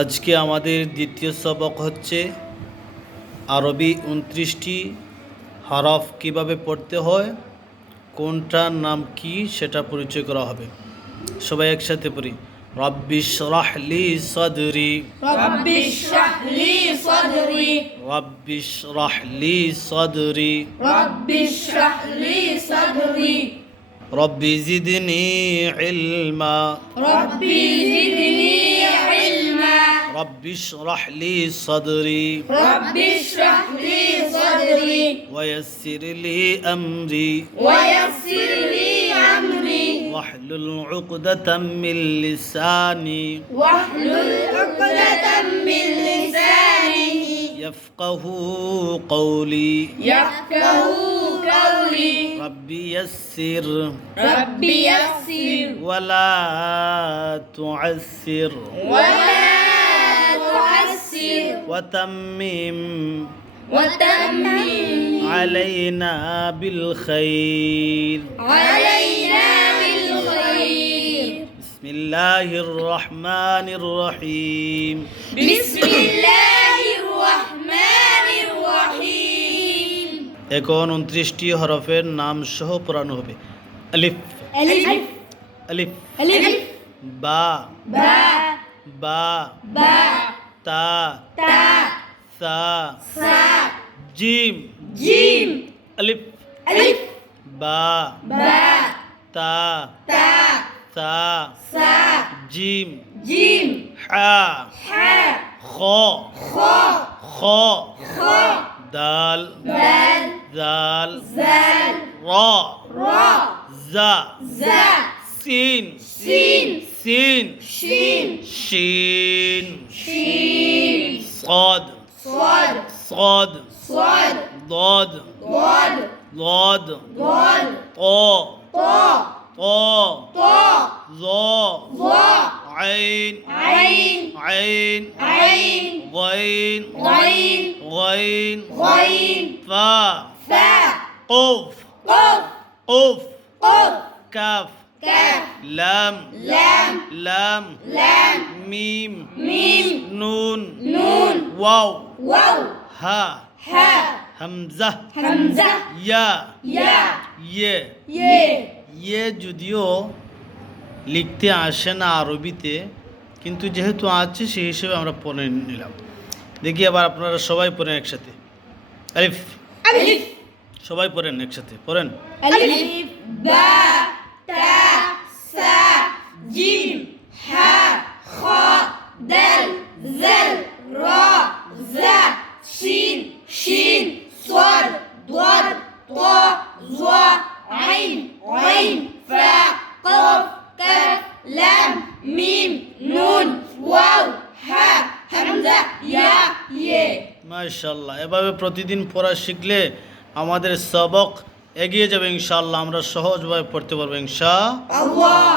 আজকে আমাদের দ্বিতীয় সবক হচ্ছে আরবি ২৯টি হরফ কিভাবে পড়তে হয়, কোনটার নাম কি সেটা পরিচয় করা হবে। সবাই একসাথে পড়ি। রব্বি ইশরাহ লি সাদরি, رب اشرح لي صدري রব্বি ইশরাহ লি সাদরি, رب اشرح لي صدري রব্বি জিদনি ইলমা, ربي زدني علما রব্বি ইশরাহ লি সাদরি رب اشرح لي صدري ويسر لي أمري ويسر لي أمري واحلل عقدة من لساني واحلل عقدة من لساني يفقه قولي يفقه قولي ربي يسر ربي يسر ولا تعسر ولا تعسر وتمم وتمم علينا بالخير علينا بالخير بسم الله الرحمن الرحيم بسم الله الرحمن الرحيم এখন ২৯টি হরফের নাম সহ পড়ানো হবে। আলিফ, ألف আলিফ, ألف বা, باء বা, باء তা, تاء সা, ساء জিম, جيم আলিফ, ألف বা, باء তা, تاء সা, ساء জিম, جيم হা, حاء খ, خاء খ, خاء দাল, دال জাল, زال র, راء জা, زاء সিন, سين সিন, شين শিন, شين صاد، صاد صاد، صاد ضاد، ضاد ضاد، ضاد طا، طاء طا، طاء ظا، ظاء عين، عين عين، عين غين، غين غين، غين فا، فاء قف، قف قف، قف كاف، كاف لام، لام لام، لام ميم، ميم نون، نون واو، واو ها، حاء হামজা, همزة ইয়া, يا ইয়ে। يه ইয়ে যদিও লিখতে আসে না আরবিতে, কিন্তু যেহেতু আছে সেই হিসেবে আমরা পড়ে নিলাম। দেখি আবার আপনারা সবাই পড়েন একসাথে। আলিফ, ألف সবাই পড়েন একসাথে, পড়েন। ألف باء تاء ساء جيم حاء خاء دال زل راء زاء سين شين صاد ضاد طاء ظاء عين غين فاء قاف كاف لام ميم نون واو حاء همزة يا يه মাশাআল্লাহ। এভাবে প্রতিদিন পড়া শিখলে আমাদের সবক এগিয়ে যাবে ইনশাআল্লাহ। আমরা সহজভাবে পড়তে পারবো ইনশাআল্লাহ। الله